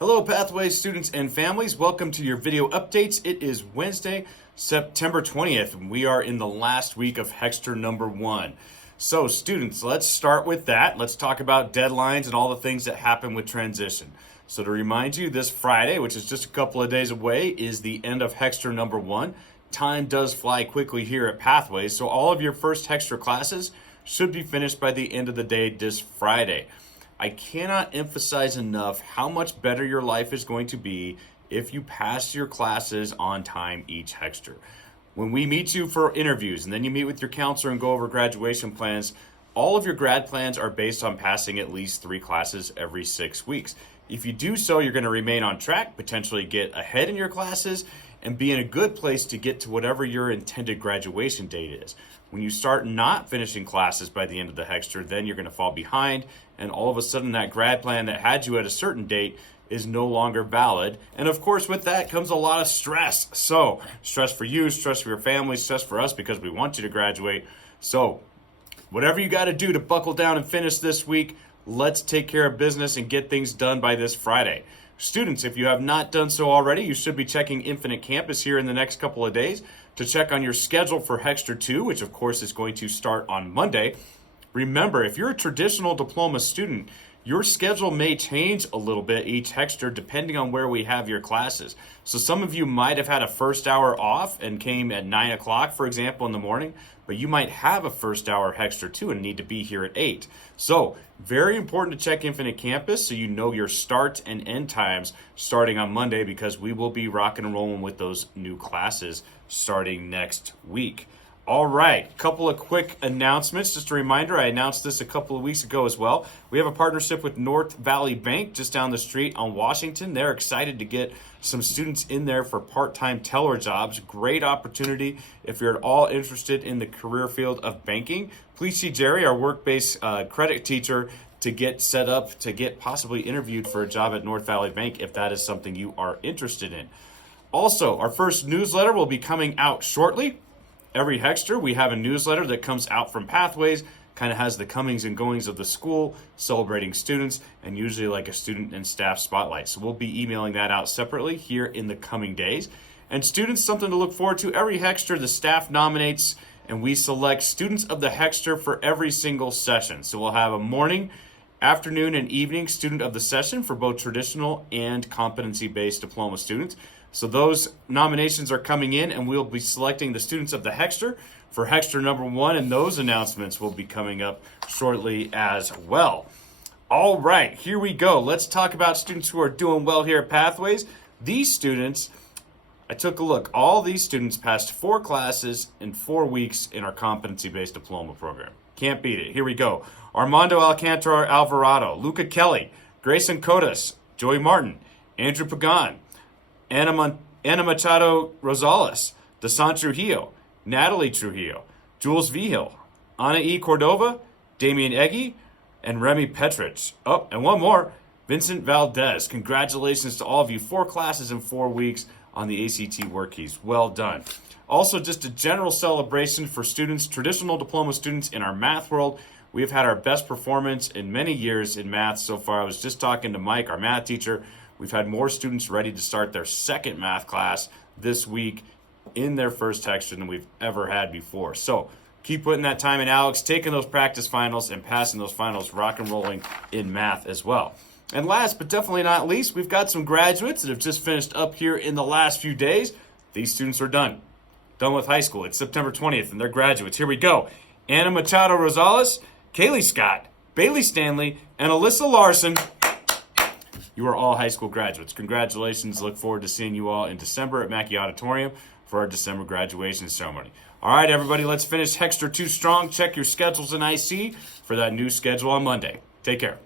Hello, Pathways students and families. Welcome to your video updates. It is Wednesday, September 20th, and we are in the last week of Hexter number 1. So, students, let's start with that. Let's talk about deadlines and all the things that happen with transition. So, to remind you, this Friday, which is just a couple of days away, is the end of Hexter number 1. Time does fly quickly here at Pathways, so all of your first Hexter classes should be finished by the end of the day this Friday. I cannot emphasize enough how much better your life is going to be if you pass your classes on time each Hexter. When we meet you for interviews and then you meet with your counselor and go over graduation plans, all of your grad plans are based on passing at least 3 classes every 6 weeks. If you do so, you're going to remain on track, potentially get ahead in your classes, and be in a good place to get to whatever your intended graduation date is. When you start not finishing classes by the end of the Hexter, then you're going to fall behind, and all of a sudden that grad plan that had you at a certain date is no longer valid. And of course, with that comes a lot of stress. So, stress for you, stress for your family, stress for us because we want you to graduate. So, whatever you got to do to buckle down and finish this week, let's take care of business and get things done by this Friday. Students, if you have not done so already, you should be checking Infinite Campus here in the next couple of days to check on your schedule for Hexter 2, which of course is going to start on Monday. Remember, if you're a traditional diploma student, your schedule may change a little bit each Hexter depending on where we have your classes. So some of you might have had a first hour off and came at 9 o'clock, for example, in the morning, but you might have a first hour Hexter 2 and need to be here at 8. So very important to check Infinite Campus so you know your start and end times starting on Monday, because we will be rocking and rolling with those new classes starting next week. All right, couple of quick announcements. Just a reminder, I announced this a couple of weeks ago as well. We have a partnership with North Valley Bank just down the street on Washington. They're excited to get some students in there for part-time teller jobs. Great opportunity if you're at all interested in the career field of banking. Please see Jerry, our work-based credit teacher, to get set up to get possibly interviewed for a job at North Valley Bank if that is something you are interested in. Also, our first newsletter will be coming out shortly. Every Hexter, we have a newsletter that comes out from Pathways, kind of has the comings and goings of the school, celebrating students, and usually like a student and staff spotlight. So we'll be emailing that out separately here in the coming days. And students, something to look forward to. Every Hexter, the staff nominates and we select students of the Hexter for every single session. So we'll have a morning, afternoon, and evening student of the session for both traditional and competency-based diploma students. So those nominations are coming in, and we'll be selecting the students of the Hexter for Hexter number 1, and those announcements will be coming up shortly as well. All right, here we go. Let's talk about students who are doing well here at Pathways. These students, I took a look. All these students passed 4 classes in 4 weeks in our competency-based diploma program. Can't beat it. Here we go. Armando Alcantara Alvarado, Luca Kelly, Grayson Codas, Joey Martin, Andrew Pagan, Ana Machado Rosales, Desan Trujillo, Natalie Trujillo, Jules Vigil, Ana E. Cordova, Damian Eggy, and Remy Petrich. Oh, and one more, Vincent Valdez. Congratulations to all of you. 4 classes in 4 weeks on the ACT work keys. Well done. Also, just a general celebration for students, traditional diploma students in our math world. We've had our best performance in many years in math so far. I was just talking to Mike, our math teacher. We've had more students ready to start their second math class this week in their first Hexter than we've ever had before. So keep putting that time in, Alex, taking those practice finals and passing those finals, rock and rolling in math as well. And last but definitely not least, we've got some graduates that have just finished up here in the last few days. These students are done with high school. It's September 20th, and they're graduates. Here we go. Ana Machado Rosales, Kaylee Scott, Bailey Stanley, and Alyssa Larson. You are all high school graduates. Congratulations. Look forward to seeing you all in December at Mackey Auditorium for our December graduation ceremony. All right, everybody, let's finish Hexter 2 strong. Check your schedules in IC for that new schedule on Monday. Take care.